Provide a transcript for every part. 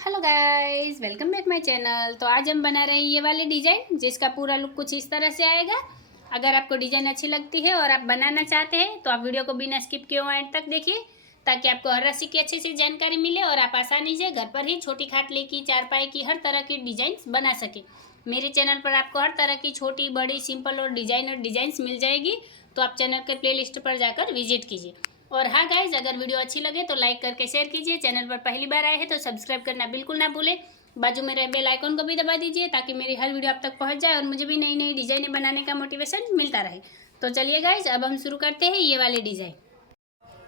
Hello guys, welcome back my channel. तो आज हम बना रहे हैं ये वाली डिज़ाइन, जिसका पूरा लुक कुछ इस तरह से आएगा। अगर आपको डिज़ाइन अच्छी लगती है और आप बनाना चाहते हैं तो आप वीडियो को बिना स्किप किए एंड तक देखिए, ताकि आपको हर राशि की अच्छी सी जानकारी मिले और आप आसानी से घर पर ही छोटी खाटली की, चारपाई की, हर तरह की डिज़ाइन बना सकें। मेरे चैनल पर आपको हर तरह की छोटी बड़ी सिंपल और डिज़ाइंस मिल जाएगी, तो आप चैनल के प्लेलिस्ट पर जाकर विजिट कीजिए। और हाँ गाइज, अगर वीडियो अच्छी लगे तो लाइक करके शेयर कीजिए। चैनल पर पहली बार आए हैं तो सब्सक्राइब करना बिल्कुल ना भूलें। बाजू में रहे बेल आइकन को भी दबा दीजिए, ताकि मेरी हर वीडियो आप तक पहुंच जाए और मुझे भी नई नई डिज़ाइनें बनाने का मोटिवेशन मिलता रहे। तो चलिए गाइज, अब हम शुरू करते हैं ये वाली डिज़ाइन।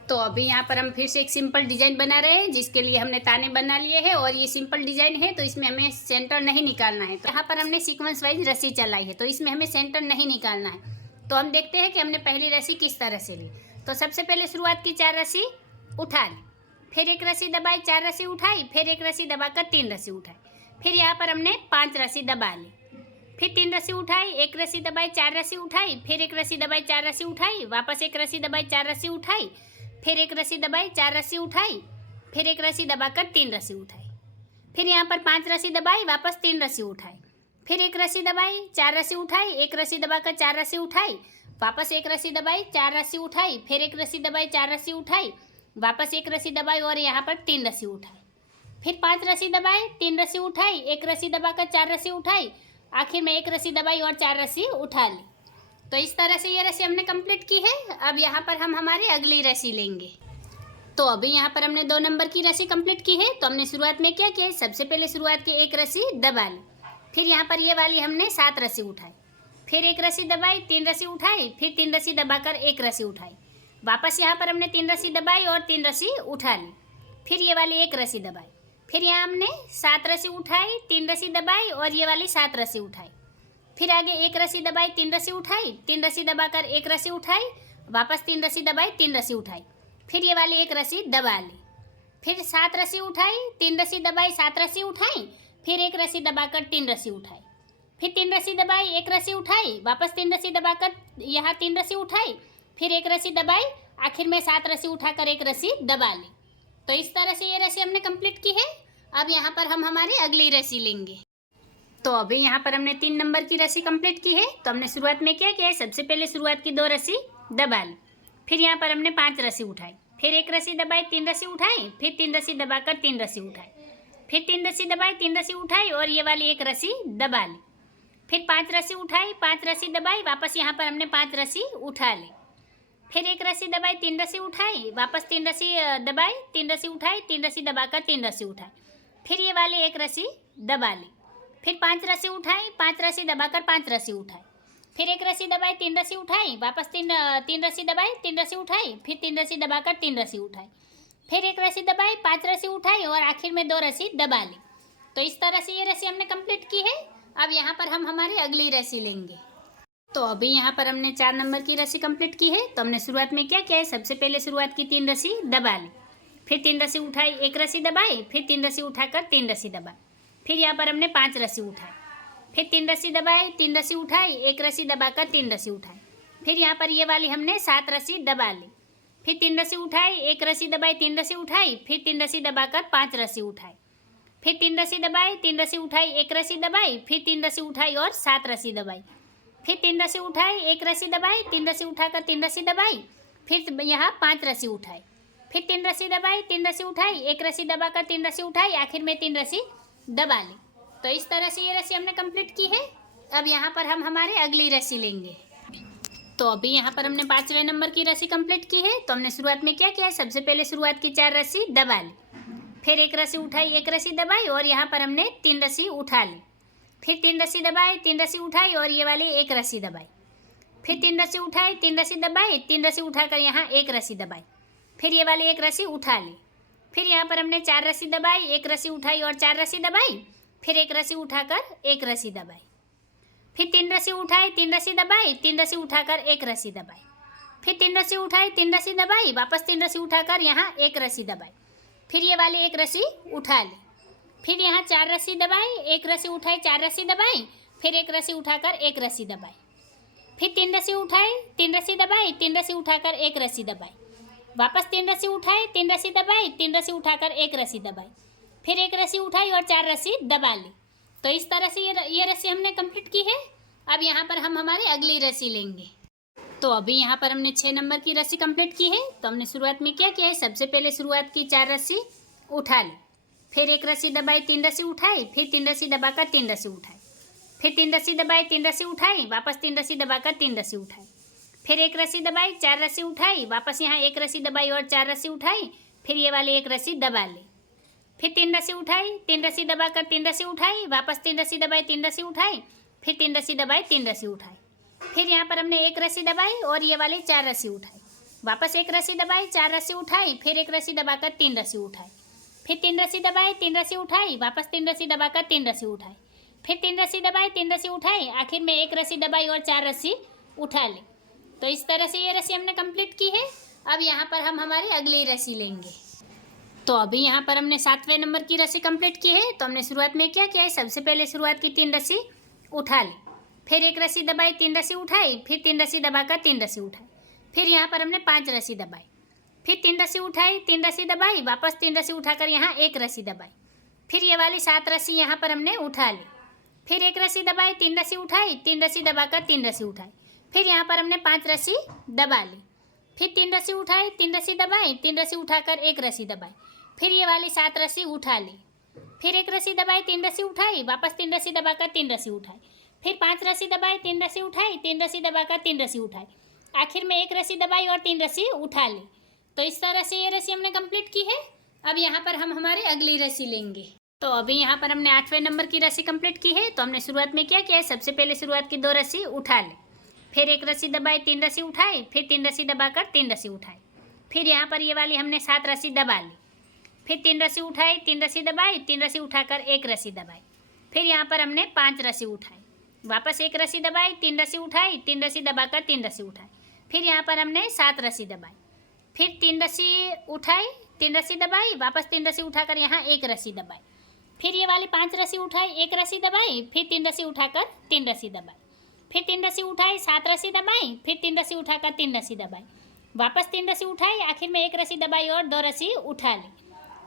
तो अभी यहाँ पर हम फिर से एक सिंपल डिज़ाइन बना रहे हैं, जिसके लिए हमने ताने बना लिए हैं। और ये सिंपल डिज़ाइन है तो इसमें हमें सेंटर नहीं निकालना है। तो यहाँ पर हमने सीक्वेंस वाइज रस्सी चलाई है, तो इसमें हमें सेंटर नहीं निकालना है। तो हम देखते हैं कि हमने पहली रस्सी किस तरह से ली। तो सबसे पहले शुरुआत की 4 रस्सी उठा ली, फिर एक रस्सी दबाई, 4 रस्सी उठाई, फिर एक रस्सी दबाकर 3 रस्सी उठाई, फिर यहाँ पर हमने 5 रस्सी दबा ली, फिर 3 रस्सी उठाई, एक रस्सी दबाई, 4 रस्सी उठाई, फिर एक रस्सी दबाई, 4 रस्सी उठाई, वापस एक रस्सी दबाई, 4 रस्सी उठाई, फिर एक रस्सी दबाई, 4 रस्सी उठाई, फिर एक रस्सी दबाकर 3 रस्सी उठाई, फिर यहाँ पर 5 रस्सी दबाई, वापस 3 रस्सी उठाई, फिर एक रस्सी दबाई, 4 रस्सी उठाई, एक रस्सी दबाकर 4 रस्सी उठाई, वापस एक रस्सी दबाई, 4 रस्सी उठाई, फिर एक रस्सी दबाई, 4 रस्सी उठाई, वापस एक रस्सी दबाई और यहाँ पर 3 रस्सी उठाई, फिर 5 रस्सी दबाई, 3 रस्सी उठाई, एक रस्सी दबाकर 4 रस्सी उठाई, आखिर में एक रस्सी दबाई और 4 रस्सी उठा ली। तो इस तरह से ये रस्सी हमने कंप्लीट की है। अब यहाँ पर हम हमारी अगली रस्सी लेंगे। तो अभी यहाँ पर हमने 2 नंबर की रस्सी कंप्लीट की है। तो हमने शुरुआत में क्या किया है, सबसे पहले शुरुआत की एक रस्सी दबा ली, फिर यहाँ पर ये वाली हमने 7 रस्सी उठाई, फिर एक रस्सी दबाई, 3 रस्सी उठाई, फिर 3 रस्सी दबाकर एक रस्सी उठाई, वापस यहाँ पर हमने 3 रस्सी दबाई और 3 रस्सी उठा ली, फिर ये वाली एक रस्सी दबाई, फिर यहाँ हमने 7 रस्सी उठाई, 3 रस्सी दबाई और ये वाली 7 रस्सी उठाई, फिर आगे एक रस्सी दबाई, 3 रस्सी उठाई, 3 रस्सी दबाकर एक रस्सी उठाई, वापस 3 रस्सी दबाई, 3 रस्सी उठाई, फिर ये वाली एक रस्सी दबा ली, फिर 7 रस्सी उठाई, 3 रस्सी दबाई, 7 रस्सी उठाई, फिर एक रस्सी दबाकर 3 रस्सी उठाई, फिर 3 रस्सी दबाई, एक रस्सी उठाई, वापस 3 रस्सी दबाकर यहाँ 3 रस्सी उठाई, फिर एक रस्सी दबाई, आखिर में 7 रस्सी उठाकर एक रस्सी दबा ली। तो इस तरह से ये रस्सी हमने कंप्लीट की है। अब यहाँ पर हम हमारी अगली रस्सी लेंगे। तो अभी यहाँ पर हमने 3 नंबर की रस्सी कंप्लीट की है। तो हमने शुरुआत में क्या किया है, सबसे पहले शुरुआत की 2 रस्सी दबा ली, फिर यहाँ पर हमने 5 रस्सी उठाई, फिर एक रस्सी दबाई, 3 रस्सी उठाई, फिर 3 रस्सी दबाकर 3 रस्सी उठाई, फिर 3 रस्सी दबाई, 3 रस्सी उठाई और ये वाली एक रस्सी दबा ली, फिर 5 रस्सी उठाई, 5 रस्सी दबाई, वापस यहाँ पर हमने 5 रस्सी उठा ली, फिर एक रस्सी दबाई, 3 रस्सी उठाई, वापस 3 रस्सी दबाई, 3 रस्सी उठाई, 3 रस्सी दबाकर 3 रस्सी उठाई, फिर ये वाली एक रस्सी दबा ली, फिर 5 रस्सी उठाई, 5 रस्सी दबाकर 5 रस्सी उठाई, फिर एक रस्सी दबाई, 3 रस्सी उठाई, वापस 3 रस्सी दबाई, 3 रस्सी उठाई, फिर 3 रस्सी दबाकर 3 रस्सी उठाई, फिर एक रस्सी दबाई, 5 रस्सी उठाई और आखिर में 2 रस्सी दबा ली। तो इस तरह से ये रस्सी हमने कंप्लीट की है। अब यहाँ पर हम हमारी अगली रस्सी लेंगे। तो अभी यहाँ पर हमने 4 नंबर की रस्सी कंप्लीट की है। तो हमने शुरुआत में क्या किया है, सबसे पहले शुरुआत की 3 रस्सी दबा ली, फिर 3 रस्सी उठाई, एक रस्सी दबाई, फिर 3 रस्सी उठाकर 3 रस्सी दबाई, फिर यहाँ पर हमने 5 रस्सी उठाई, फिर 3 रस्सी दबाई, 3 रस्सी उठाई, एक रस्सी दबाकर 3 रस्सी उठाई, फिर यहाँ पर ये वाली हमने 7 रस्सी दबा ली, फिर 3 रस्सी उठाई, एक रस्सी दबाई, 3 रस्सी उठाई, फिर 3 रस्सी दबाकर 5 रस्सी उठाई, फिर 3 रस्सी दबाई, 3 रस्सी उठाई, एक रस्सी दबाई, फिर 3 रस्सी उठाई और 7 रस्सी दबाई, फिर 3 रस्सी उठाई, एक रस्सी दबाई, 3 रस्सी उठाकर 3 रस्सी दबाई, फिर यहाँ 5 रस्सी उठाई, फिर 3 रस्सी दबाई, 3 रस्सी उठाई, एक रस्सी दबाकर 3 रस्सी उठाई, आखिर में 3 रस्सी दबा ली। तो इस तरह से ये रस्सी हमने कंप्लीट की है। अब यहाँ पर हम हमारे अगली रस्सी लेंगे। तो अभी यहाँ पर हमने 5वें नंबर की रस्सी कंप्लीट की है। तो हमने शुरुआत में क्या किया है, सबसे पहले शुरुआत की 4 रस्सी दबा ली, फिर एक रस्सी उठाई, एक रस्सी दबाई और यहाँ पर हमने 3 रस्सी उठा ली, फिर 3 रस्सी दबाई, 3 रस्सी उठाई और ये वाली एक रस्सी दबाई, फिर 3 रस्सी उठाई, 3 रस्सी दबाई, 3 रस्सी उठाकर यहाँ एक रस्सी दबाई, फिर ये वाली एक रस्सी उठा ली, फिर यहाँ पर हमने 4 रस्सी दबाई, एक रस्सी उठाई और 4 रस्सी दबाई, फिर एक रस्सी उठाकर एक रस्सी दबाई, फिर 3 रस्सी उठाई, 3 रस्सी दबाई, 3 रस्सी उठाकर एक रस्सी दबाई, फिर 3 रस्सी उठाई, 3 रस्सी दबाई, वापस 3 रस्सी उठाकर यहाँ एक रस्सी दबाई, फिर ये वाली एक रस्सी उठा ली, फिर यहाँ 4 रस्सी दबाई, एक रस्सी उठाई, 4 रस्सी दबाई, फिर एक रस्सी उठाकर एक रस्सी दबाई, फिर 3 रस्सी उठाई, 3 रस्सी दबाई, 3 रस्सी उठाकर एक रस्सी दबाई, वापस 3 रस्सी उठाई, 3 रस्सी दबाई, 3 रस्सी उठाकर एक रस्सी दबाई, फिर एक रस्सी उठाई और 4 रस्सी दबा ली। तो इस तरह से ये रस्सी हमने कंप्लीट की है। अब यहाँ पर हम हमारी अगली रस्सी लेंगे। तो अभी यहाँ पर हमने 6 नंबर की रस्सी कंप्लीट की है। तो हमने शुरुआत में क्या किया है, सबसे पहले शुरुआत की 4 रस्सी उठा ली, फिर एक रस्सी दबाई, 3 रस्सी उठाई, फिर 3 रस्सी दबाकर 3 रस्सी उठाई, फिर 3 रस्सी दबाई, 3 रस्सी उठाई, वापस 3 रस्सी दबाकर 3 रस्सी उठाई, फिर एक रस्सी दबाई, 4 रस्सी उठाई, वापस यहाँ एक रस्सी दबाई और 4 रस्सी उठाई, फिर ये वाली एक रस्सी दबा ली, फिर 3 रस्सी उठाई, 3 रस्सी दबाकर 3 रस्सी उठाई, वापस 3 रस्सी दबाई, 3 रस्सी उठाई, फिर 3 रस्सी दबाई, 3 रस्सी उठाई, फिर यहाँ पर हमने एक रस्सी दबाई और ये वाली 4 रस्सी उठाई, वापस एक रस्सी दबाई, 4 रस्सी उठाई, फिर एक रस्सी दबाकर 3 रस्सी उठाई, फिर 3 रस्सी दबाई, 3 रस्सी उठाई, वापस 3 रस्सी दबाकर 3 रस्सी उठाई, फिर 3 रस्सी दबाई, 3 रस्सी उठाई, आखिर में एक रस्सी दबाई और 4 रस्सी उठा ली। तो इस तरह से ये रस्सी हमने कंप्लीट की है। अब यहाँ पर हम हमारी अगली रस्सी लेंगे। तो अभी यहाँ पर हमने 7वें नंबर की रस्सी कंप्लीट की है। तो हमने शुरुआत में क्या किया है, सबसे पहले शुरुआत की 3 रस्सी उठा ली, फिर एक रस्सी दबाई, 3 रस्सी उठाई, फिर 3 रस्सी दबाकर 3 रस्सी उठाई, फिर यहाँ पर हमने 5 रस्सी दबाई, फिर 3 रस्सी उठाई, 3 रस्सी दबाई, वापस 3 रस्सी उठाकर यहाँ एक रस्सी दबाई, फिर ये वाली 7 रस्सी यहाँ पर हमने उठा ली, फिर एक रस्सी दबाई, 3 रस्सी उठाई, 3 रस्सी दबाकर 3 रस्सी उठाई, फिर यहाँ पर हमने 5 रस्सी दबा ली, फिर 3 रस्सी उठाई, 3 रस्सी दबाई, 3 रस्सी उठाकर एक रस्सी दबाई, फिर ये वाली 7 रस्सी उठा ली, फिर एक रस्सी दबाई, 3 रस्सी उठाई, वापस 3 रस्सी दबाकर 3 रस्सी उठाई, फिर 5 रस्सी दबाई, 3 रस्सी उठाई, 3 रस्सी दबाकर 3 रस्सी उठाई, आखिर में एक रस्सी दबाई और 3 रस्सी उठा ली। तो इस तरह से ये रस्सी हमने कंप्लीट की है। अब यहाँ पर हम हमारी अगली रस्सी लेंगे। तो अभी यहाँ पर हमने 8वें नंबर की रस्सी कंप्लीट की है। तो हमने शुरुआत में क्या किया है, सबसे पहले शुरुआत की 2 रस्सी उठा ली, फिर एक रस्सी दबाई, 3 रस्सी उठाई, फिर 3 रस्सी दबाकर 3 रस्सी उठाई, फिर यहाँ पर ये वाली हमने 7 रस्सी दबा ली, फिर 3 रस्सी उठाई, 3 रस्सी दबाई, 3 रस्सी उठाकर एक रस्सी दबाई, फिर यहाँ पर हमने 5 रस्सी उठाई, वापस एक रस्सी दबाई, 3 रस्सी उठाई, 3 रस्सी दबाकर 3 रस्सी उठाई, फिर यहाँ पर हमने 7 रस्सी दबाई, फिर 3 रस्सी उठाई, 3 रस्सी दबाई, वापस 3 रस्सी उठाकर यहाँ एक रस्सी दबाई, फिर ये वाली 5 रस्सी उठाई, एक रस्सी दबाई, फिर 3 रस्सी उठाकर 3 रस्सी दबाई, फिर 3 रस्सी उठाई, 7 रस्सी दबाई, फिर 3 रस्सी उठाकर 3 रस्सी दबाई, वापस 3 रस्सी उठाई, आखिर में एक रस्सी दबाई और 2 रस्सी उठा ली।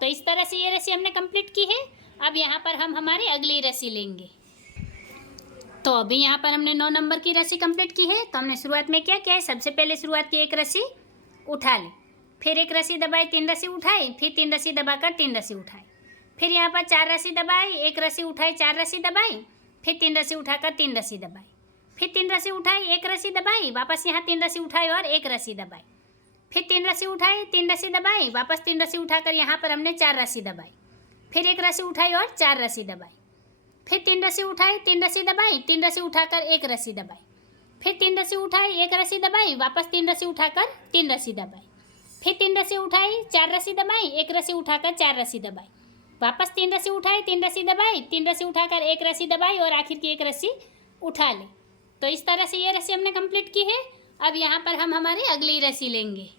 तो इस तरह से ये रस्सी हमने कंप्लीट की है। अब यहाँ पर हम हमारी अगली रस्सी लेंगे। तो अभी यहाँ पर हमने 9 नंबर की रस्सी कंप्लीट की है। तो हमने शुरुआत में क्या किया है, सबसे पहले शुरुआत की एक रस्सी उठा ली, फिर एक रस्सी दबाई, 3 रस्सी उठाई, फिर 3 रस्सी दबाकर 3 रस्सी उठाई, फिर यहाँ पर 4 रस्सी दबाई, एक रस्सी उठाई, 4 रस्सी दबाई, फिर 3 रस्सी उठाकर 3 रस्सी दबाई, फिर 3 रस्सी उठाई, एक रस्सी दबाई, वापस यहाँ 3 रस्सी उठाई और एक रस्सी दबाई, फिर 3 रस्सी उठाई, 3 रस्सी दबाई, वापस 3 रस्सी उठाकर यहाँ पर हमने 4 रस्सी दबाई, फिर एक रस्सी उठाई और 4 रस्सी दबाई, फिर 3 रस्सी उठाई, 3 रस्सी दबाई, 3 रस्सी उठाकर एक रस्सी दबाई, फिर 3 रस्सी उठाई, एक रस्सी दबाई, वापस 3 रस्सी उठाकर 3 रस्सी दबाई, फिर 3 रस्सी उठाई, 4 रस्सी दबाई, एक रस्सी उठाकर 4 रस्सी दबाई, वापस 3 रस्सी उठाई, 3 रस्सी दबाई, 3 रस्सी उठाकर एक रस्सी दबाई और आखिर की एक रस्सी उठा ली। तो इस तरह से ये रस्सी हमने कंप्लीट की है। अब यहाँ पर हम हमारी अगली रस्सी लेंगे।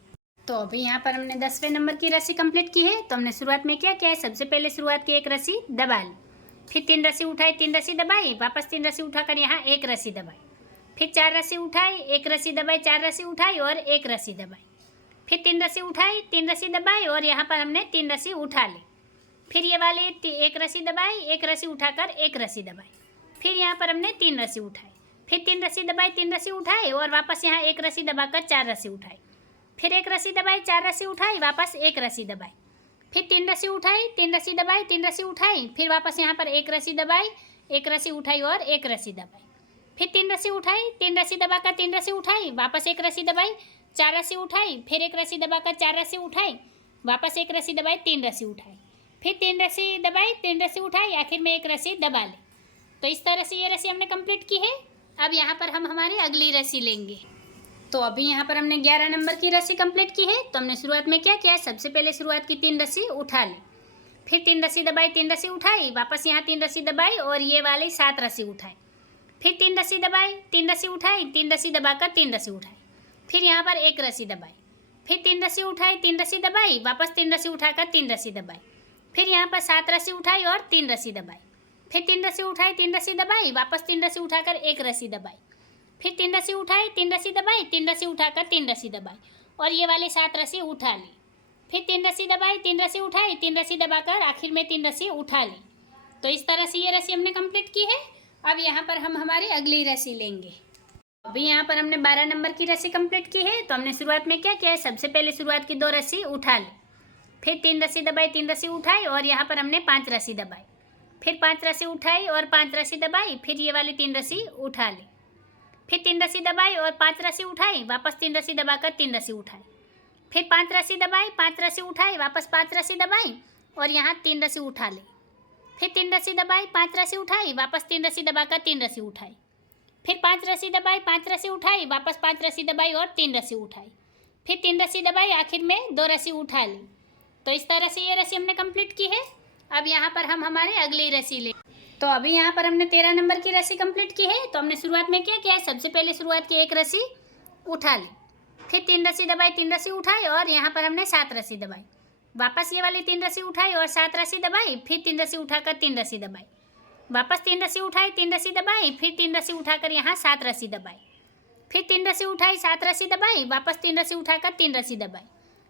तो अभी यहाँ पर हमने 10वें नंबर की रस्सी कंप्लीट की है। तो हमने शुरुआत में क्या किया है, सबसे पहले शुरुआत की एक रस्सी दबा ली, फिर 3 रस्सी उठाई, 3 रस्सी दबाई, वापस 3 रस्सी उठाकर यहाँ एक रस्सी दबाई, फिर 4 रस्सी उठाई, एक रस्सी दबाई, 4 रस्सी उठाई और एक रस्सी दबाई, फिर 3 रस्सी उठाई, 3 रस्सी दबाई और यहाँ पर हमने 3 रस्सी उठा ली, फिर ये वाली एक रस्सी दबाई, एक रस्सी उठाकर एक रस्सी दबाई, फिर यहाँ पर हमने 3 रस्सी उठाई, फिर 3 रस्सी दबाई, 3 रस्सी उठाई और वापस यहाँ एक रस्सी दबाकर 4 रस्सी उठाई, फिर एक रस्सी दबाई, 4 रस्सी उठाई, वापस एक रस्सी दबाई, फिर 3 रस्सी उठाई, 3 रस्सी दबाई, 3 रस्सी उठाई, फिर वापस यहाँ पर एक रस्सी दबाई, एक रस्सी उठाई और एक रस्सी दबाई, फिर 3 रस्सी उठाई, 3 रस्सी दबाकर 3 रस्सी उठाई, वापस एक रस्सी दबाई, 4 रस्सी उठाई, फिर एक रस्सी दबाकर 4 रस्सी उठाई, वापस एक रस्सी दबाई, 3 रस्सी उठाई, फिर 3 रस्सी दबाई, 3 रस्सी उठाई, आखिर में एक रस्सी दबा ली। तो इस तरह से ये रस्सी हमने कंप्लीट की है। अब यहाँ पर हम हमारी अगली रस्सी लेंगे। तो अभी यहाँ पर हमने 11 नंबर की रस्सी कंप्लीट की है। तो हमने शुरुआत में क्या किया है, सबसे पहले शुरुआत की 3 रस्सी उठा ली, फिर 3 रस्सी दबाई, 3 रस्सी उठाई, वापस यहाँ 3 रस्सी दबाई और ये वाली 7 रस्सी उठाई, फिर 3 रस्सी दबाई, 3 रस्सी उठाई, 3 रस्सी दबाकर 3 रस्सी उठाई, फिर यहाँ पर एक रस्सी दबाई, फिर 3 रस्सी उठाई, 3 रस्सी दबाई, वापस 3 रस्सी उठाकर 3 रस्सी दबाई, फिर यहाँ पर 7 रस्सी उठाई और 3 रस्सी दबाई, फिर 3 रस्सी उठाई, 3 रस्सी दबाई, वापस 3 रस्सी उठाकर एक रस्सी दबाई, फिर 3 रस्सी उठाई, 3 रस्सी दबाई, 3 रस्सी उठाकर 3 रस्सी दबाई और ये वाली 7 रस्सी उठा ली। फिर 3 रस्सी दबाई, 3 रस्सी उठाई, 3 रस्सी दबाकर आखिर में 3 रस्सी उठा ली। तो इस तरह से ये रस्सी हमने कंप्लीट की है। अब यहाँ पर हम हमारी अगली रस्सी लेंगे। अभी यहाँ पर हमने 12 नंबर की रस्सी कंप्लीट की है। तो हमने शुरुआत में क्या किया है, सबसे पहले शुरुआत की 2 रस्सी उठा ली, फिर 3 रस्सी दबाई, 3 रस्सी उठाई और यहाँ पर हमने 5 रस्सी दबाई, फिर 5 रस्सी उठाई और 5 रस्सी दबाई, फिर ये वाली 3 रस्सी उठा ली, फिर 3 रस्सी दबाई और 5 रस्सी उठाई, वापस 3 रस्सी दबाकर 3 रस्सी उठाई, फिर 5 रस्सी दबाई, 5 रस्सी उठाई, वापस 5 रस्सी दबाई और यहाँ 3 रस्सी उठा ली, फिर 3 रस्सी दबाई, 5 रस्सी उठाई, वापस 3 रस्सी दबाकर 3 रस्सी उठाई, फिर 5 रस्सी दबाई, 5 रस्सी उठाई, वापस 5 रस्सी दबाई और 3 रस्सी उठाई, फिर 3 रस्सी दबाई, आखिर में 2 रस्सी उठा ली। तो इस तरह से ये रस्सी हमने कंप्लीट की है। अब यहाँ पर हम हमारे अगली रस्सी ले। तो अभी यहाँ पर हमने 13 नंबर की रस्सी कंप्लीट की है। तो हमने शुरुआत में क्या किया है, सबसे पहले शुरुआत की 1 रस्सी उठा ली, फिर 3 रस्सी दबाई, 3 रस्सी उठाई और यहाँ पर हमने 7 रस्सी दबाई, वापस ये वाली 3 रस्सी उठाई और 7 रस्सी दबाई, फिर 3 रस्सी उठाकर 3 रस्सी दबाई, वापस 3 रस्सी उठाई, 3 रस्सी दबाई, फिर 3 रस्सी उठाकर यहाँ 7 रस्सी दबाई, फिर 3 रस्सी उठाई, 7 रस्सी दबाई, वापस 3 रस्सी उठाकर 3 रस्सी दबाई,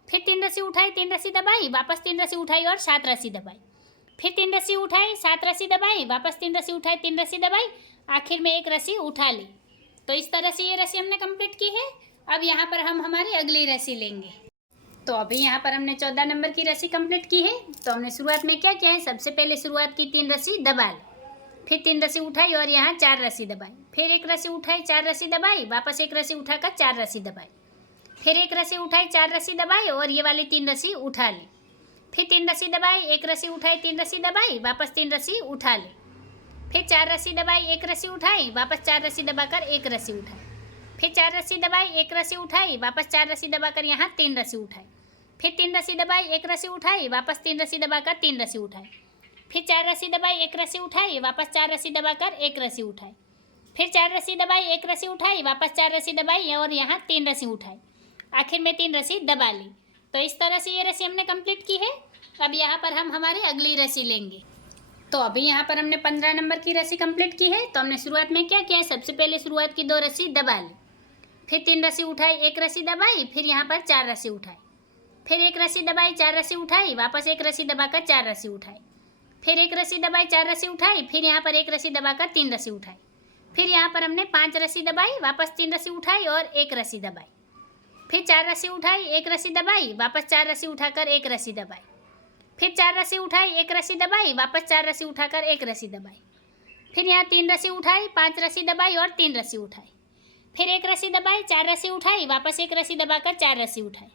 फिर 3 रस्सी उठाई, 3 रस्सी दबाई, वापस 3 रस्सी उठाई और 7 रस्सी दबाई, फिर 3 रस्सी उठाई, 7 रस्सी दबाई, वापस 3 रस्सी उठाई, 3 रस्सी दबाई, आखिर में 1 रस्सी उठा ली। तो इस तरह से ये रस्सी हमने कंप्लीट की है। अब यहाँ पर हम हमारी अगली रस्सी लेंगे। तो अभी यहाँ पर हमने 14 नंबर की रस्सी कंप्लीट की है। तो हमने शुरुआत में क्या किया है, सबसे पहले शुरुआत की 3 रस्सी दबा ली, फिर 3 रस्सी उठाई और यहाँ 4 रस्सी दबाई, फिर 1 रस्सी उठाई, 4 रस्सी दबाई, वापस 1 रस्सी उठाकर 4 रस्सी दबाई, फिर 1 रस्सी उठाई, 4 रस्सी दबाई और ये वाली 3 रस्सी उठा ली, फिर 3 रस्सी दबाई, 1 रस्सी उठाई, 3 रस्सी दबाई, वापस 3 रस्सी उठा ली, फिर 4 रस्सी दबाई, 1 रस्सी उठाई, वापस 4 रस्सी दबाकर 1 रस्सी उठाई, फिर 4 रस्सी दबाई, 1 रस्सी उठाई, वापस 4 रस्सी दबाकर यहाँ 3 रस्सी उठाई, फिर 3 रस्सी दबाई, 1 रस्सी उठाई, वापस 3 रस्सी दबाकर 3 रस्सी उठाई, फिर 4 रस्सी दबाई, 1 रस्सी उठाई, वापस 4 रस्सी दबाकर 1 रस्सी उठाई, फिर 4 रस्सी दबाई, 1 रस्सी उठाई, वापस 4 रस्सी दबाई और यहाँ 3 रस्सी उठाई, आखिर में 3 रस्सी दबा ली। तो इस तरह से ये रस्सी हमने कंप्लीट की है। अब यहाँ पर हम हमारी अगली रस्सी लेंगे। तो अभी यहाँ पर हमने 15 नंबर की रस्सी कंप्लीट की है। तो हमने शुरुआत में क्या किया है, सबसे पहले शुरुआत की 2 रस्सी दबा ली, फिर 3 रस्सी उठाई, 1 रस्सी दबाई, फिर यहाँ पर 4 रस्सी उठाई, फिर 1 रस्सी दबाई, 4 रस्सी उठाई, वापस 1 रस्सी दबाकर 4 रस्सी उठाई, फिर 1 रस्सी दबाई, 4 रस्सी उठाई, फिर यहाँ पर 1 रस्सी दबाकर 3 रस्सी उठाई, फिर यहाँ पर हमने 5 रस्सी दबाई, वापस 3 रस्सी उठाई और 1 रस्सी दबाई, फिर 4 रस्सी उठाई, 1 रस्सी दबाई, वापस 4 रस्सी उठाकर 1 रस्सी दबाई, फिर 4 रस्सी उठाई, 1 रस्सी दबाई, वापस 4 रस्सी उठाकर 1 रस्सी दबाई, फिर यहाँ 3 रस्सी उठाई, 5 रस्सी दबाई और 3 रस्सी उठाई, फिर 1 रस्सी दबाई, 4 रस्सी उठाई, वापस 1 रस्सी दबाकर 4 रस्सी उठाई,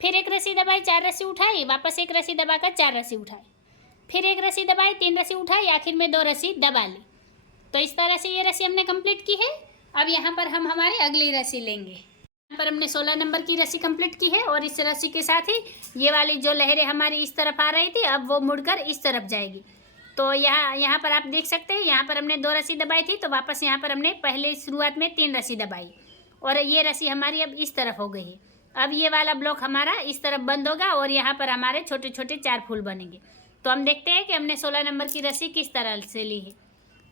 फिर 1 रस्सी दबाई, 4 रस्सी उठाई, वापस 1 रस्सी दबाकर 4 रस्सी उठाई, फिर 1 रस्सी दबाई, 3 रस्सी उठाई, आखिर में 2 रस्सी दबा ली। तो इस तरह से ये रस्सी हमने कंप्लीट की है। अब यहाँ पर हम हमारी अगली रस्सी लेंगे। यहाँ पर हमने 16 नंबर की रस्सी कंप्लीट की है और इस रस्सी के साथ ही ये वाली जो लहरें हमारी इस तरफ आ रही थी, अब वो मुड़कर इस तरफ जाएगी। तो यहाँ पर आप देख सकते हैं, यहाँ पर हमने 2 रस्सी दबाई थी, तो वापस यहाँ पर हमने पहले शुरुआत में 3 रस्सी दबाई और ये रस्सी हमारी अब इस तरफ हो गई है। अब ये वाला ब्लॉक हमारा इस तरफ बंद होगा और यहाँ पर हमारे छोटे छोटे 4 फूल बनेंगे। तो हम देखते हैं कि हमने 16 नंबर की रस्सी किस तरह से ली है।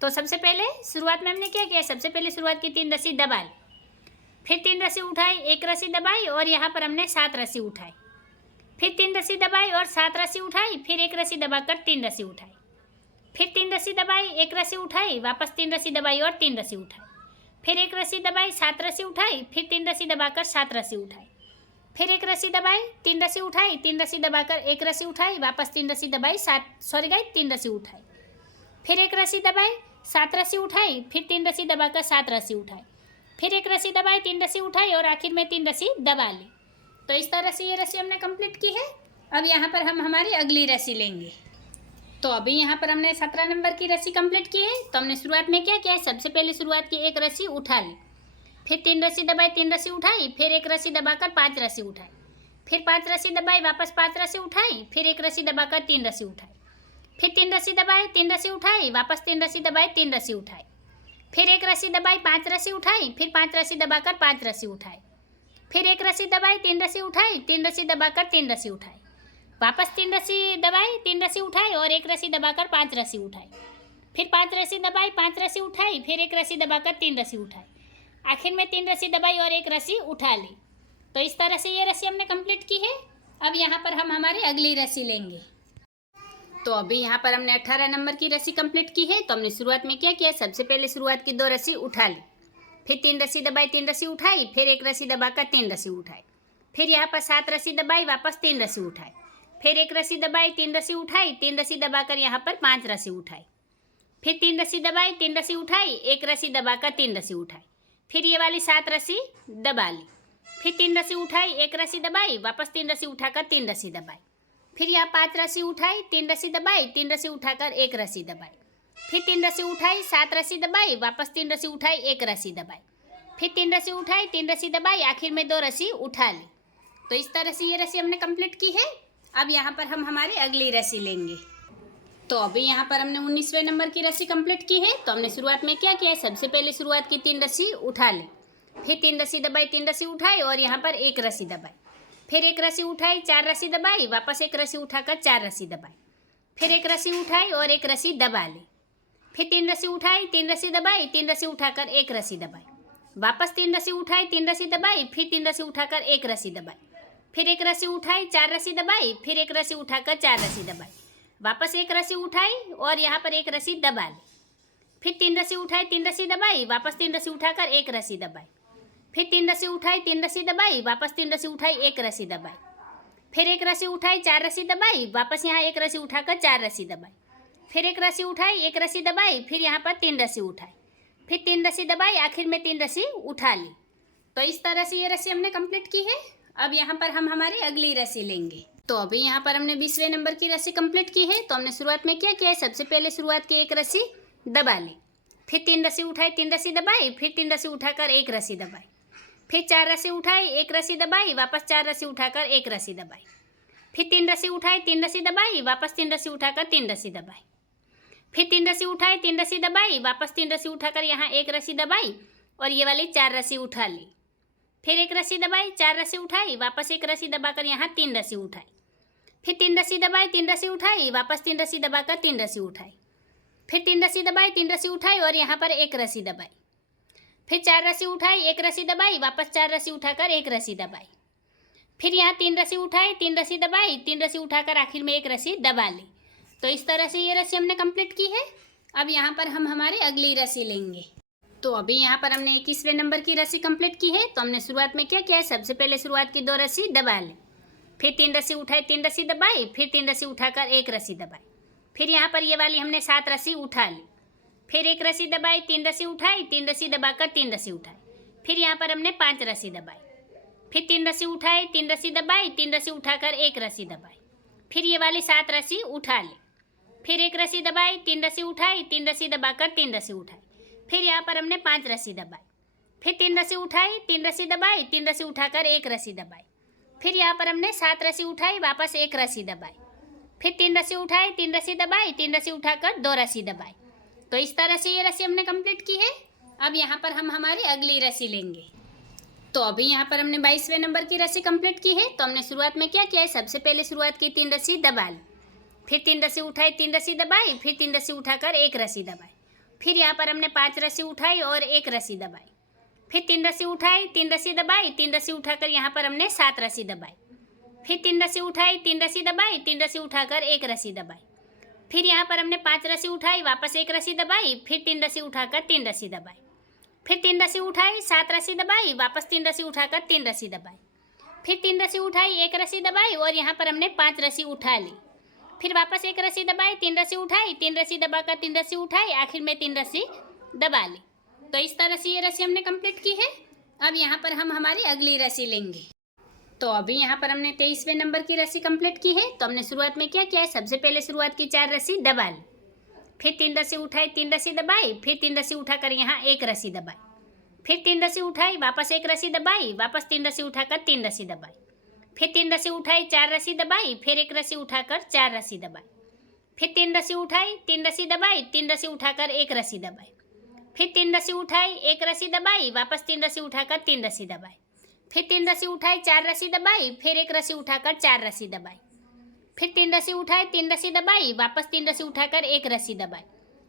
तो सबसे पहले शुरुआत में हमने क्या किया, सबसे पहले शुरुआत की 3 रस्सी दबा ली, फिर 3 रस्सी उठाई, 1 रस्सी दबाई और यहाँ पर हमने 7 रस्सी उठाई, फिर 3 रस्सी दबाई और 7 रस्सी उठाई, फिर 1 रस्सी दबाकर 3 रस्सी उठाई, फिर 3 रस्सी दबाई, 1 रस्सी उठाई, वापस 3 रस्सी दबाई और 3 रस्सी उठाई, फिर 1 रस्सी दबाई, 7 रस्सी उठाई, फिर 3 रस्सी दबाकर 7 रस्सी उठाई, फिर 1 रस्सी दबाई, 3 रस्सी उठाई, 3 रस्सी दबाकर 1 रस्सी उठाई, वापस 3 रस्सी दबाई, 3 रस्सी उठाई, फिर 1 रस्सी दबाई, 7 रस्सी उठाई, फिर 3 रस्सी दबाकर 7 रस्सी उठाई, फिर 1 रस्सी दबाई, 3 रस्सी उठाई और आखिर में 3 रस्सी दबा ली। तो इस तरह से ये रस्सी हमने कंप्लीट की है। अब यहाँ पर हम हमारी अगली रस्सी लेंगे। तो अभी यहाँ पर हमने 17 नंबर की रस्सी कंप्लीट की है। तो हमने शुरुआत में क्या किया है, सबसे पहले शुरुआत की 1 रस्सी उठा ली, फिर 3 रस्सी दबाई, 3 रस्सी उठाई, फिर 1 रस्सी दबाकर 5 रस्सी उठाई, फिर 5 रस्सी दबाई, वापस 5 रस्सी उठाई, फिर 1 रस्सी दबाकर 3 रस्सी उठाई, फिर 3 रस्सी दबाई, 3 रस्सी उठाई, वापस 3 रस्सी दबाई, 3 रस्सी उठाई, फिर 1 रस्सी दबाई, 5 रस्सी उठाई, फिर 5 रस्सी दबाकर 5 रस्सी उठाई, फिर 1 रस्सी दबाई, 3 रस्सी उठाई, 3 रस्सी दबाकर 3 रस्सी उठाई, वापस 3 रस्सी दबाई, 3 रस्सी उठाई और 1 रस्सी दबाकर 5 रस्सी उठाई, फिर 5 रस्सी दबाई, 5 रस्सी उठाई, फिर 1 रस्सी दबाकर 3 रस्सी उठाई, आखिर में 3 रस्सी दबाई और 1 रस्सी उठा ली। तो इस तरह से ये रस्सी हमने कंप्लीट की है। अब यहाँ पर हम हमारी अगली रस्सी लेंगे। तो अभी यहाँ पर हमने 18 नंबर की रस्सी कंप्लीट की है। तो हमने शुरुआत में क्या किया, सबसे पहले शुरुआत की 2 रस्सी उठा ली, फिर 3 रस्सी दबाई, 3 रस्सी उठाई, फिर 1 रस्सी दबाकर 3 रस्सी उठाई, फिर यहाँ पर 7 रस्सी दबाई, वापस 3 रस्सी उठाई, फिर 1 रस्सी दबाई, 3 रस्सी उठाई, 3 रस्सी दबाकर यहाँ पर 5 रस्सी उठाई, फिर 3 रस्सी दबाई, 3 रस्सी उठाई, 1 रस्सी दबाकर 3 रस्सी उठाई, फिर ये वाली 7 रस्सी दबा ली, फिर 3 रस्सी उठाई, 1 रस्सी दबाई, वापस 3 रस्सी उठाकर 3 रस्सी दबाई, फिर यहाँ 5 रस्सी उठाई, 3 रस्सी दबाई, 3 रस्सी उठाकर 1 रस्सी दबाई, फिर 3 रस्सी उठाई, 7 रस्सी दबाई, वापस 3 रस्सी उठाई, 1 रस्सी दबाई, फिर 3 रस्सी उठाई, 3 रस्सी दबाई, आखिर में 2 रस्सी उठा ली। तो इस तरह से ये रस्सी हमने कंप्लीट की है। अब यहाँ पर हम हमारी अगली रस्सी लेंगे। तो अभी यहाँ पर हमने 19वें नंबर की रस्सी कंप्लीट की है। तो हमने शुरुआत में क्या किया है, सबसे पहले शुरुआत की 3 रस्सी उठा ली, फिर 3 रस्सी दबाई, 3 रस्सी उठाई और यहाँ पर 1 रस्सी दबाई, फिर 1 रस्सी उठाई, 4 रस्सी दबाई, वापस 1 रस्सी उठाकर 4 रस्सी दबाई, फिर 1 रस्सी उठाई और 1 रस्सी दबा ली, फिर 3 रस्सी उठाई, 3 रस्सी दबाई, 3 रस्सी उठाकर 1 रस्सी दबाई, वापस 3 रस्सी उठाई, 3 रस्सी दबाई, फिर 3 रस्सी उठाकर 1 रस्सी दबाई, फिर 1 रस्सी उठाई, 4 रस्सी दबाई, फिर 1 रस्सी उठाकर 4 रस्सी दबाई, वापस 1 रस्सी उठाई और यहाँ पर 1 रस्सी दबा ली, फिर 3 रस्सी उठाई, 3 रस्सी दबाई, वापस 3 रस्सी उठाकर 1 रस्सी दबाई, फिर 3 रस्सी उठाई, 3 रस्सी दबाई, वापस 3 रस्सी उठाई, 1 रस्सी दबाई, फिर 1 रस्सी उठाई, 4 रस्सी दबाई, वापस यहाँ 1 रस्सी उठाकर 4 रस्सी दबाई, फिर 1 रस्सी उठाई, 1 रस्सी दबाई, फिर यहाँ पर 3 रस्सी उठाई, फिर 3 रस्सी दबाई, आखिर में 3 रस्सी उठा ली। तो इस तरह से ये रस्सी हमने कंप्लीट की है। अब यहाँ पर हम हमारी अगली रस्सी लेंगे। तो अभी यहाँ पर हमने 20वें नंबर की रस्सी कंप्लीट की है। तो हमने शुरुआत में क्या किया है, सबसे पहले शुरुआत की 1 रस्सी दबा ली, फिर 3 रस्सी उठाई, 3 रस्सी दबाई, फिर 3 रस्सी उठाकर 1 रस्सी दबाई, फिर 4 रस्सी उठाई, 1 रस्सी दबाई, वापस 4 रस्सी उठाकर 1 रस्सी दबाई, फिर 3 रस्सी उठाई, 3 रस्सी दबाई, वापस 3 रस्सी उठाकर 3 रस्सी दबाई, फिर 3 रस्सी उठाई, 3 रस्सी दबाई, वापस 3 रस्सी उठाकर यहाँ 1 रस्सी दबाई और ये वाली 4 रस्सी उठा ली, फिर 1 रस्सी दबाई, 4 रस्सी उठाई, वापस 1 रस्सी दबाकर यहाँ 3 रस्सी उठाई, फिर 3 रस्सी दबाई, 3 रस्सी उठाई, वापस 3 रस्सी दबाकर 3 रस्सी उठाई, फिर 3 रस्सी दबाई, 3 रस्सी उठाई और यहाँ पर 1 रस्सी दबाई, फिर 4 रस्सी उठाई, 1 रस्सी दबाई, वापस 4 रस्सी उठाकर 1 रस्सी दबाई, फिर यहाँ 3 रस्सी उठाई, 3 रस्सी दबाई, 3 रस्सी उठाकर आखिर में 1 रस्सी दबा ली। तो इस तरह से ये रस्सी हमने कंप्लीट की है। अब यहाँ पर हम हमारी अगली रस्सी लेंगे। तो अभी यहाँ पर हमने 21वें नंबर की रस्सी कंप्लीट की है। तो हमने शुरुआत में क्या किया है, सबसे पहले शुरुआत की 2 रस्सी दबा ली, फिर 3 रस्सी उठाई, 3 रस्सी दबाई, फिर 3 रस्सी उठाकर 1 रस्सी दबाई, फिर यहाँ पर ये वाली हमने 7 रस्सी उठा ली, फिर 1 रस्सी दबाई, 3 रस्सी उठाई, 3 रस्सी दबाकर 3 रस्सी उठाई, फिर यहाँ पर हमने 5 रस्सी दबाई, फिर 3 रस्सी उठाई, 3 रस्सी दबाई, 3 रस्सी उठाकर 1 रस्सी दबाई, फिर ये वाली 7 रस्सी उठा ली, फिर 1 रस्सी दबाई, 3 रस्सी उठाई, 3 रस्सी दबाकर 3 रस्सी उठाई, फिर यहाँ पर हमने 5 रस्सी दबाई, फिर 3 रस्सी उठाई, 3 रस्सी दबाई, 3 रस्सी उठाकर 1 रस्सी दबाई, फिर यहाँ पर हमने 7 रस्सी उठाई, वापस 1 रस्सी दबाई, फिर 3 रस्सी उठाई, 3 रस्सी दबाई, 3 रस्सी उठाकर 2 रस्सी दबाई। तो इस तरह से ये रस्सी हमने कंप्लीट की है। अब यहाँ पर हम हमारी अगली रस्सी लेंगे। तो अभी यहाँ पर हमने 22वें नंबर की रस्सी कंप्लीट की है। तो हमने शुरुआत में क्या किया है, सबसे पहले शुरुआत की 3 रस्सी दबा ली, फिर 3 रस्सी उठाई, 3 रस्सी दबाई, फिर 3 रस्सी उठाकर 1 रस्सी दबाई, फिर यहाँ पर हमने 5 रस्सी उठाई और 1 रस्सी दबाई, फिर 3 रस्सी उठाई, 3 रस्सी दबाई, 3 रस्सी उठाकर यहाँ पर हमने 7 रस्सी दबाई, फिर 3 रस्सी उठाई, 3 रस्सी दबाई, 3 रस्सी उठाकर 1 रस्सी दबाई, फिर यहाँ पर हमने 5 रस्सी उठाई, वापस 1 रस्सी दबाई, फिर 3 रस्सी उठाकर 3 रस्सी दबाई, फिर 3 रस्सी उठाई, 7 रस्सी दबाई, वापस 3 रस्सी उठाकर 3 रस्सी दबाई, फिर 3 रस्सी उठाई, 1 रस्सी दबाई और यहाँ पर हमने 5 रस्सी उठा ली, फिर वापस 1 रस्सी दबाई, 3 रस्सी उठाई, 3 रस्सी दबाकर 3 रस्सी उठाई, आखिर में 3 रस्सी दबा ली। तो इस तरह से ये रस्सी हमने कंप्लीट की है। अब यहाँ पर हम हमारी अगली रस्सी लेंगे। तो अभी यहाँ पर हमने 23वें नंबर की रस्सी कंप्लीट की है। तो हमने शुरुआत में क्या किया है, सबसे पहले शुरुआत की 4 रस्सी दबा ली, फिर 3 रस्सी उठाई, 3 रस्सी दबाई, फिर 3 रस्सी उठाकर यहाँ 1 रस्सी दबाई, फिर 3 रस्सी उठाई, वापस 1 रस्सी दबाई, वापस 3 रस्सी उठाकर 3 रस्सी दबाई, फिर 3 रस्सी उठाई, 4 रस्सी दबाई, फिर 1 रस्सी उठाकर 4 रस्सी दबाई, फिर 3 रस्सी उठाई, 3 रस्सी दबाई, 3 रस्सी उठाकर 1 रस्सी दबाई, फिर 3 रस्सी उठाई, 1 रस्सी दबाई, वापस 3 रस्सी उठाकर 3 रस्सी दबाई, फिर 3 रस्सी उठाई, 4 रस्सी दबाई, फिर 1 रस्सी उठाकर 4 रस्सी दबाई, फिर 3 रस्सी उठाई, 3 रस्सी दबाई, वापस 3 रस्सी उठाकर 1 रस्सी दबाई,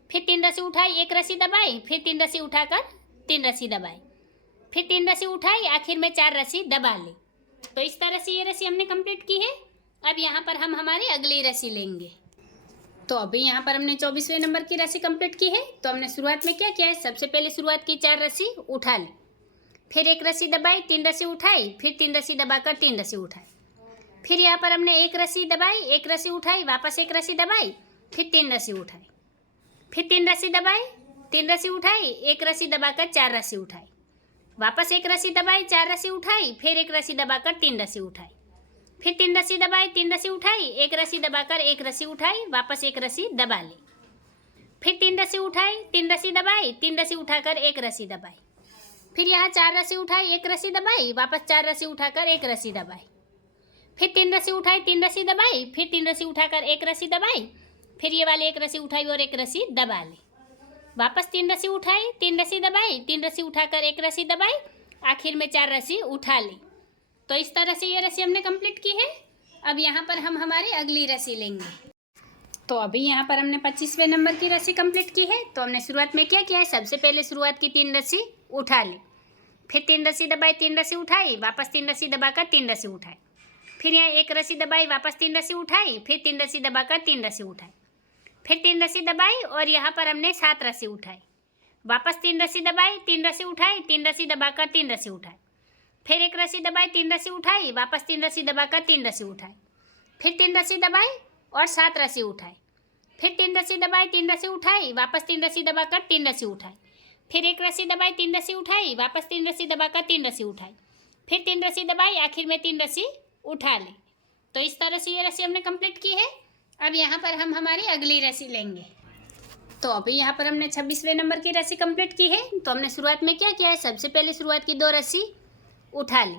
फिर 3 रस्सी उठाई, 1 रस्सी दबाई, फिर 3 रस्सी उठाकर 3 रस्सी दबाई, फिर 3 रस्सी उठाई, आखिर में 4 रस्सी दबा ली। तो इस तरह से ये रस्सी हमने कंप्लीट की है। अब यहाँ पर हम हमारी अगली रस्सी लेंगे। तो अभी यहाँ पर हमने 24वें नंबर की रस्सी कंप्लीट की है। तो हमने शुरुआत में क्या किया है, सबसे पहले शुरुआत की 4 रस्सी उठा ली, फिर 1 रस्सी दबाई, 3 रस्सी उठाई, फिर 3 रस्सी दबाकर 3 रस्सी उठाई, फिर यहाँ पर हमने 1 रस्सी दबाई, 1 रस्सी उठाई, वापस 1 रस्सी दबाई, फिर 3 रस्सी उठाई, फिर 3 रस्सी दबाई, 3 रस्सी उठाई, 1 रस्सी दबाकर 4 रस्सी उठाई, वापस 1 रस्सी दबाई, 4 रस्सी उठाई, फिर 1 रस्सी दबाकर 3 रस्सी उठाई, फिर 3 रस्सी दबाई, 3 रस्सी उठाई, 1 रस्सी दबाकर 1 रस्सी उठाई, वापस 1 रस्सी दबा ली, फिर 3 रस्सी उठाई, 3 रस्सी दबाई, 3 रस्सी उठाकर 1 रस्सी दबाई, फिर यहाँ 4 रस्सी उठाई, 1 रस्सी दबाई, वापस 4 रस्सी उठाकर 1 रस्सी दबाई, फिर 3 रस्सी उठाई, 3 रस्सी दबाई, फिर 3 रस्सी उठाकर 1 रस्सी दबाई, फिर ये वाली 1 रस्सी उठाई और 1 रस्सी दबा ली, वापस 3 रस्सी उठाई, 3 रस्सी दबाई, 3 रस्सी उठाकर 1 रस्सी दबाई, आखिर में 4 रस्सी उठा ली। तो इस तरह से ये रस्सी हमने कंप्लीट की है। अब यहाँ पर हम हमारी अगली रस्सी लेंगे। तो अभी यहाँ पर हमने 25वें नंबर की रस्सी कंप्लीट की है। तो हमने शुरुआत में क्या किया है, सबसे पहले शुरुआत की 3 रस्सी उठा ली, फिर 3 रस्सी दबाई, 3 रस्सी उठाई, वापस 3 रस्सी दबाकर 3 रस्सी उठाई, फिर यहाँ 1 रस्सी दबाई, वापस 3 रस्सी उठाई, फिर 3 रस्सी दबाकर 3 रस्सी उठाई, फिर 3 रस्सी दबाई और यहाँ पर हमने 7 रस्सी उठाई, वापस 3 रस्सी दबाई, 3 रस्सी उठाई, 3 रस्सी दबाकर 3 रस्सी उठाई, फिर 1 रस्सी दबाई, 3 रस्सी उठाई, वापस 3 रस्सी दबाकर 3 रस्सी उठाई, फिर 3 रस्सी दबाई और 7 रस्सी उठाई, फिर 3 रस्सी दबाई, 3 रस्सी उठाई, वापस 3 रस्सी दबाकर 3 रस्सी उठाई, फिर 1 रस्सी दबाई, 3 रस्सी उठाई, वापस 3 रस्सी दबाकर 3 रस्सी उठाई, फिर 3 रस्सी दबाई, आखिर में 3 रस्सी उठा ली। तो इस तरह से ये रस्सी हमने कंप्लीट की है। अब यहाँ पर हम हमारी अगली रस्सी लेंगे। तो अभी यहाँ पर हमने 26वें नंबर की रस्सी कंप्लीट की है। तो हमने शुरुआत में क्या किया है, सबसे पहले शुरुआत की 2 रस्सी उठा ली,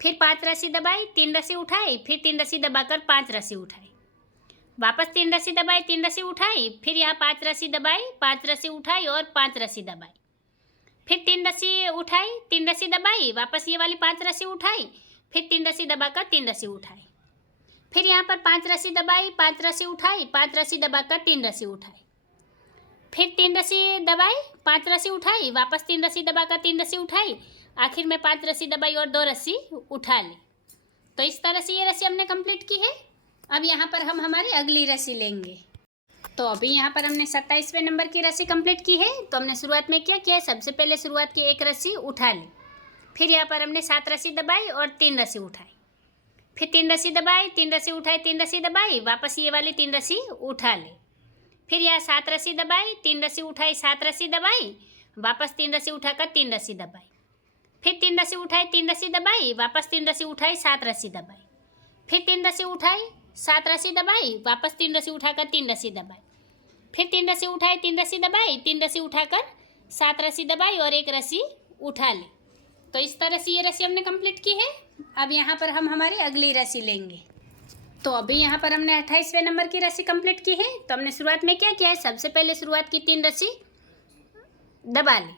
फिर 5 रस्सी दबाई, 3 रस्सी उठाई, फिर 3 रस्सी दबाकर 5 रस्सी उठाई, वापस 3 रस्सी दबाई, 3 रस्सी उठाई, फिर यहाँ 5 रस्सी दबाई, 5 रस्सी उठाई और 5 रस्सी दबाई, फिर 3 रस्सी उठाई, 3 रस्सी दबाई, वापस ये वाली 5 रस्सी उठाई, फिर 3 रस्सी दबाकर 3 रस्सी उठाई, फिर यहाँ पर 5 रस्सी दबाई, 5 रस्सी उठाई, 5 रस्सी दबाकर 3 रस्सी उठाई, फिर 3 रस्सी दबाई, 5 रस्सी उठाई, वापस 3 रस्सी दबाकर 3 रस्सी उठाई, आखिर में 5 रस्सी दबाई और 2 रस्सी उठा ली। तो इस तरह से ये रस्सी हमने कंप्लीट की है। अब यहाँ पर हम हमारी अगली रस्सी लेंगे। तो अभी यहाँ पर हमने 27वें नंबर की रस्सी कंप्लीट की है। तो हमने शुरुआत में क्या किया है, सबसे पहले शुरुआत की 1 रस्सी उठा ली, फिर यहाँ पर हमने 7 रस्सी दबाई और 3 रस्सी उठाई, फिर 3 रस्सी दबाई, 3 रस्सी उठाई, 3 रस्सी दबाई, वापस ये वाली 3 रस्सी उठा ली, फिर यहाँ 7 रस्सी दबाई, 3 रस्सी उठाई, 7 रस्सी दबाई, वापस 3 रस्सी उठाकर 3 रस्सी दबाई, फिर 3 रस्सी उठाई, 3 रस्सी दबाई, वापस 3 रस्सी उठाई, 7 रस्सी दबाई, फिर 3 रस्सी उठाई, 7 रस्सी दबाई, वापस 3 रस्सी उठाकर 3 रस्सी दबाई, फिर 3 रस्सी उठाई, 3 रस्सी दबाई, 3 रस्सी उठाकर 7 रस्सी दबाई और 1 रस्सी उठा ली। तो इस तरह से ये रस्सी हमने कंप्लीट की है। अब यहाँ पर हम हमारी अगली रस्सी लेंगे। तो अभी यहाँ पर हमने 28वें नंबर की रस्सी कंप्लीट की है। तो हमने शुरुआत में क्या किया है, सबसे पहले शुरुआत की 3 रस्सी दबा ली।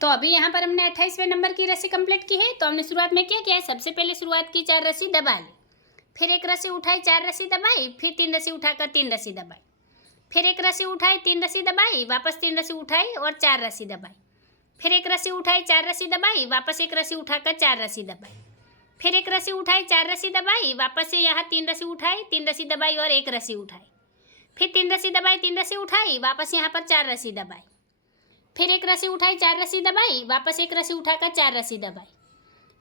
तो अभी यहाँ पर हमने 28वें नंबर की रस्सी कंप्लीट की है। तो हमने शुरुआत में क्या किया है, सबसे पहले शुरुआत की 4 रस्सी दबा ली, फिर 1 रस्सी उठाई, 4 रस्सी दबाई, फिर 3 रस्सी उठाकर 3 रस्सी दबाई, फिर 1 रस्सी उठाई, 3 रस्सी दबाई, वापस 3 रस्सी उठाई और 4 रस्सी दबाई, फिर 1 रस्सी उठाई, 4 रस्सी दबाई, वापस 1 रस्सी उठाकर 4 रस्सी दबाई, फिर 1 रस्सी उठाई, 4 रस्सी दबाई, वापस से यहाँ 3 रस्सी उठाई, 3 रस्सी दबाई और 1 रस्सी उठाई, फिर 3 रस्सी दबाई, 3 रस्सी उठाई, वापस यहाँ पर 4 रस्सी दबाई, फिर 1 रस्सी उठाई, 4 रस्सी दबाई, वापस 1 रस्सी उठाकर 4 रस्सी दबाई,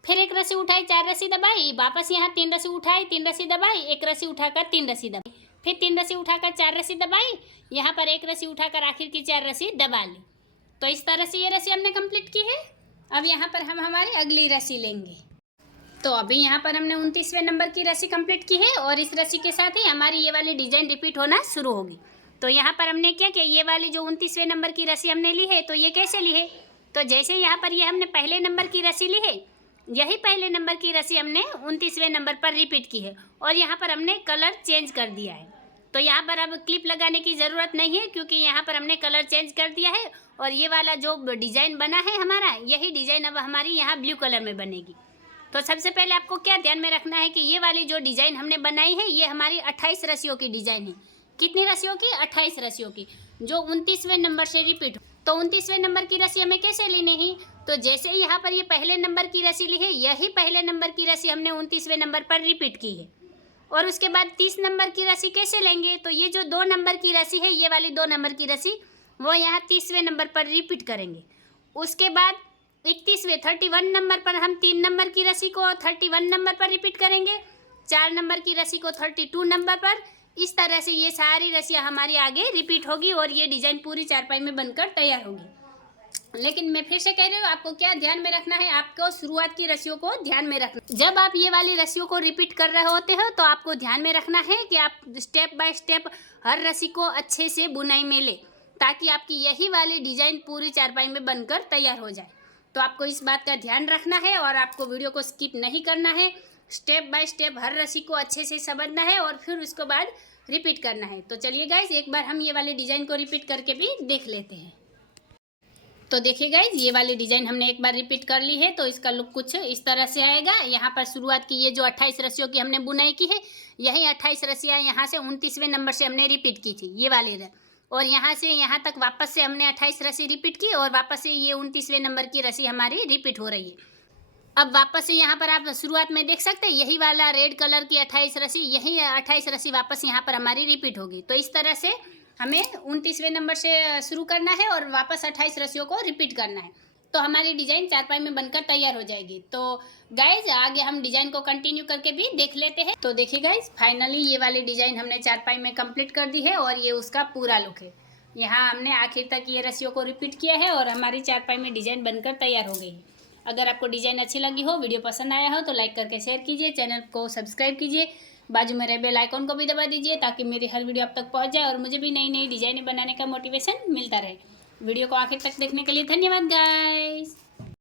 फिर 1 रस्सी उठाई, 4 रस्सी दबाई, वापस यहाँ 3 रस्सी उठाई, 3 रस्सी दबाई, 1 रस्सी उठाकर 3 रस्सी दबाई, फिर 3 रस्सी उठाकर 4 रस्सी दबाई, यहाँ पर 1 रस्सी उठाकर आखिर की 4 रस्सी दबा ली। तो इस तरह से ये रस्सी हमने कंप्लीट की है। अब यहाँ पर हम हमारी अगली रस्सी लेंगे। तो अभी यहाँ पर हमने 29वें नंबर की रस्सी कंप्लीट की है और इस रस्सी के साथ ही हमारी ये वाली डिजाइन रिपीट होना शुरू होगी। तो यहाँ पर हमने क्या किया, ये वाली जो 29वें नंबर की रस्सी हमने ली है, तो ये कैसे ली है, तो जैसे यहाँ पर ये हमने पहले नंबर की रस्सी ली है, यही पहले नंबर की रस्सी हमने 29वें नंबर पर रिपीट की है और यहाँ पर हमने कलर चेंज कर दिया है। तो यहाँ पर अब क्लिप लगाने की ज़रूरत नहीं है क्योंकि यहाँ पर हमने कलर चेंज कर दिया है और ये वाला जो डिज़ाइन बना है हमारा, यही डिज़ाइन अब हमारी यहाँ ब्लू कलर में बनेगी। तो सबसे पहले आपको क्या ध्यान में रखना है कि ये वाली जो डिज़ाइन हमने बनाई है ये हमारी 28 रस्सियों की डिज़ाइन है। कितनी रस्सियों की? 28 रस्सियों की, जो 29वें नंबर से रिपीट हो। तो 29वें नंबर की रस्सी हमें कैसे लेनी है? तो जैसे ही यहाँ पर ये पहले नंबर की रस्सी ली है, यही पहले नंबर की रस्सी हमने 29वें नंबर पर रिपीट की है। और उसके बाद 30 नंबर की रस्सी कैसे लेंगे? तो ये जो 2 नंबर की रस्सी है, ये वाली 2 नंबर की रस्सी, वो यहाँ 30वें नंबर पर रिपीट करेंगे। उसके बाद 31 नंबर पर हम 3 नंबर की रस्सी को 31 नंबर पर रिपीट करेंगे, 4 नंबर की रस्सी को 32 नंबर पर। इस तरह से ये सारी रस्सियाँ हमारी आगे रिपीट होगी और ये डिज़ाइन पूरी चारपाई में बनकर तैयार होगी। लेकिन मैं फिर से कह रही हूँ, आपको क्या ध्यान में रखना है? आपको शुरुआत की रस्सियों को ध्यान में रखना। जब आप ये वाली रस्सियों को रिपीट कर रहे होते हो तो आपको ध्यान में रखना है कि आप स्टेप बाय स्टेप हर रस्सी को अच्छे से बुनाई में ले, ताकि आपकी यही वाली डिज़ाइन पूरी चारपाई में बनकर तैयार हो जाए। तो आपको इस बात का ध्यान रखना है और आपको वीडियो को स्किप नहीं करना है। स्टेप बाय स्टेप हर रस्सी को अच्छे से समझना है और फिर उसके बाद रिपीट करना है। तो चलिए गाइज, एक बार हम ये वाले डिज़ाइन को रिपीट करके भी देख लेते हैं। तो देखिए गाइज, ये वाली डिज़ाइन हमने एक बार रिपीट कर ली है, तो इसका लुक कुछ इस तरह से आएगा। यहाँ पर शुरुआत की ये जो 28 रस्सियों की हमने बुनाई की है, यही 28 रस्सियाँ यहाँ से 29वें नंबर से हमने रिपीट की थी, ये वाली और यहाँ से यहाँ तक वापस से हमने 28 रस्सी रिपीट की और वापस से ये 29वें नंबर की रस्सी हमारी रिपीट हो रही है। अब वापस से यहाँ पर आप शुरुआत में देख सकते हैं, यही वाला रेड कलर की 28 रस्सी, यही 28 रस्सी वापस यहाँ पर हमारी रिपीट होगी। तो इस तरह से हमें 29वें नंबर से शुरू करना है और वापस 28 रस्सियों को रिपीट करना है, तो हमारी डिज़ाइन चारपाई में बनकर तैयार हो जाएगी। तो गाइज, आगे हम डिज़ाइन को कंटिन्यू करके भी देख लेते हैं। तो देखिए गाइज, फाइनली ये वाली डिज़ाइन हमने चारपाई में कंप्लीट कर दी है और ये उसका पूरा लुक है। यहाँ हमने आखिर तक ये रस्सियों को रिपीट किया है और हमारी चारपाई में डिज़ाइन बनकर तैयार हो गई है। अगर आपको डिज़ाइन अच्छी लगी हो, वीडियो पसंद आया हो, तो लाइक करके शेयर कीजिए, चैनल को सब्सक्राइब कीजिए, बाजू में रहे बेल आइकॉन को भी दबा दीजिए, ताकि मेरी हर वीडियो आप तक पहुंच जाए और मुझे भी नई नई डिज़ाइनें बनाने का मोटिवेशन मिलता रहे। वीडियो को आखिर तक देखने के लिए धन्यवाद गाइस।